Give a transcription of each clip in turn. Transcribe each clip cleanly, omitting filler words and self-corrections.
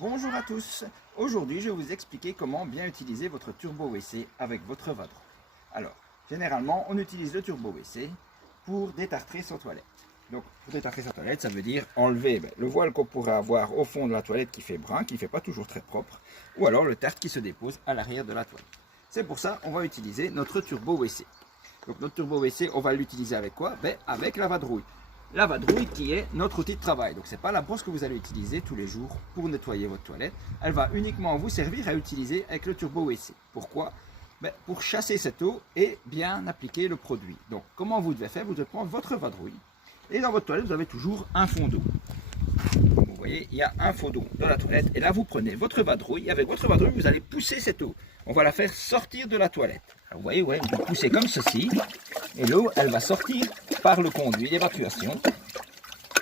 Bonjour à tous, aujourd'hui je vais vous expliquer comment bien utiliser votre turbo WC avec votre vadrouille. Alors, généralement on utilise le turbo WC pour détartrer sa toilette. Donc pour détartrer sa toilette, ça veut dire enlever le voile qu'on pourrait avoir au fond de la toilette qui fait brun, qui ne fait pas toujours très propre, ou alors le tartre qui se dépose à l'arrière de la toilette. C'est pour ça qu'on va utiliser notre turbo WC. Donc notre turbo WC, on va l'utiliser avec quoi? Avec la vadrouille. La vadrouille qui est notre outil de travail. Donc ce n'est pas la brosse que vous allez utiliser tous les jours pour nettoyer votre toilette. Elle va uniquement vous servir à utiliser avec le turbo WC. Pourquoi? Pour chasser cette eau et bien appliquer le produit. Donc comment vous devez faire? Vous devez prendre votre vadrouille. Et dans votre toilette, vous avez toujours un fond d'eau. Vous voyez, il y a un fond d'eau dans la toilette. Et là, vous prenez votre vadrouille. Et avec votre vadrouille, vous allez pousser cette eau. On va la faire sortir de la toilette. Alors, vous voyez, ouais, vous poussez comme ceci. Et l'eau, elle va sortir par le conduit d'évacuation.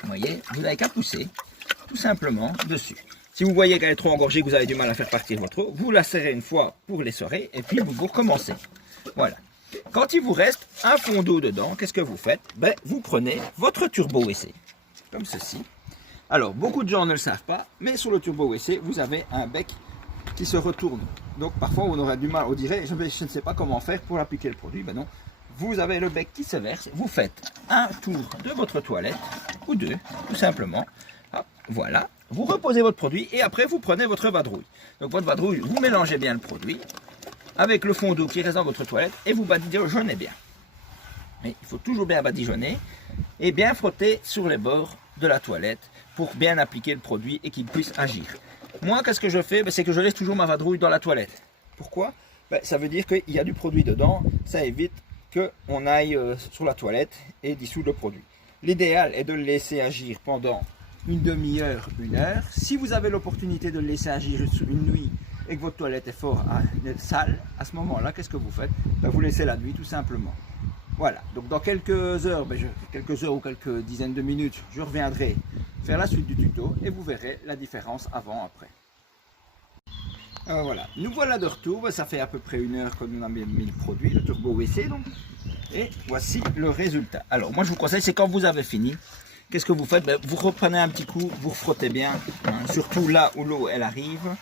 Vous voyez, vous n'avez qu'à pousser tout simplement dessus. Si vous voyez qu'elle est trop engorgée, que vous avez du mal à faire partir votre eau, vous la serrez une fois pour l'essorer et puis vous recommencez. Voilà. Quand il vous reste un fond d'eau dedans, qu'est-ce que vous faites? Vous prenez votre turbo WC, comme ceci. Alors, beaucoup de gens ne le savent pas, mais sur le turbo WC, vous avez un bec qui se retourne. Donc, parfois, on aura du mal, on dirait, je ne sais pas comment faire pour appliquer le produit. Ben non, vous avez le bec qui se verse, vous faites un tour de votre toilette, ou deux, tout simplement. Hop, voilà, vous reposez votre produit et après, vous prenez votre vadrouille. Donc, votre vadrouille, vous mélangez bien le produit avec le fond d'eau qui reste dans votre toilette et vous badigeonnez bien. Mais il faut toujours bien badigeonner et bien frotter sur les bords de la toilette pour bien appliquer le produit et qu'il puisse agir. Moi, qu'est-ce que je fais? C'est que je laisse toujours ma vadrouille dans la toilette. Pourquoi? Ça veut dire qu'il y a du produit dedans, ça évite qu'on aille sur la toilette et dissoudre le produit. L'idéal est de le laisser agir pendant une demi-heure, une heure. Si vous avez l'opportunité de le laisser agir une nuit et que votre toilette est fort sale, à ce moment-là, qu'est-ce que vous faites? Vous laissez la nuit tout simplement. Voilà, donc dans quelques heures ou quelques dizaines de minutes, je reviendrai faire la suite du tuto et vous verrez la différence avant-après. Voilà, nous voilà de retour, ça fait à peu près une heure que nous avons mis le produit, le turbo WC donc, et voici le résultat. Alors moi je vous conseille, c'est quand vous avez fini, qu'est-ce que vous faites? Vous reprenez un petit coup, vous frottez bien, surtout là où l'eau elle arrive,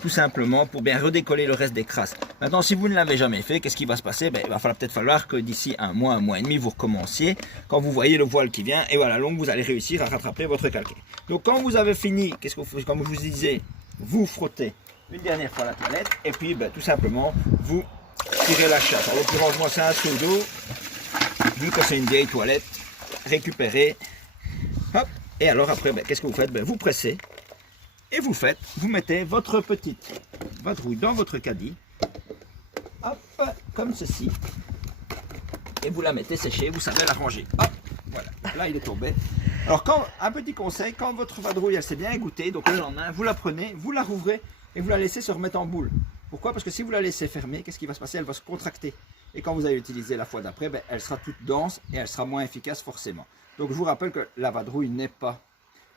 tout simplement pour bien redécoller le reste des crasses. Maintenant, si vous ne l'avez jamais fait, qu'est-ce qui va se passer? Il va peut-être falloir que d'ici un mois et demi, vous recommenciez. Quand vous voyez le voile qui vient, et voilà, donc vous allez réussir à rattraper votre calcaire. Donc quand vous avez fini, qu'est-ce que vous faites? Comme je vous disais, vous frottez une dernière fois la toilette, et puis tout simplement, vous tirez la chasse. En l'occurrence, moi c'est un seau d'eau, vu que c'est une vieille toilette, récupérez, hop, et alors après, qu'est-ce que vous faites? Vous pressez. Et vous mettez votre petite vadrouille dans votre caddie, hop, comme ceci, et vous la mettez sécher, vous savez la ranger. Hop, voilà, là il est tombé. Alors un petit conseil, quand votre vadrouille elle s'est bien égouttée, donc le lendemain, vous la prenez, vous la rouvrez et vous la laissez se remettre en boule. Pourquoi? Parce que si vous la laissez fermer, qu'est-ce qui va se passer? Elle va se contracter. Et quand vous allez l'utiliser la fois d'après, elle sera toute dense et elle sera moins efficace forcément. Donc je vous rappelle que la vadrouille n'est pas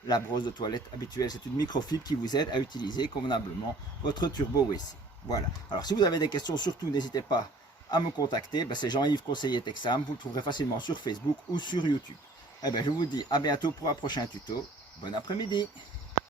la brosse de toilette habituelle, c'est une microfibre qui vous aide à utiliser convenablement votre turbo WC. Voilà. Alors si vous avez des questions, surtout n'hésitez pas à me contacter. C'est Jean-Yves Conseiller Texam. Vous le trouverez facilement sur Facebook ou sur YouTube. Je vous dis à bientôt pour un prochain tuto. Bon après-midi.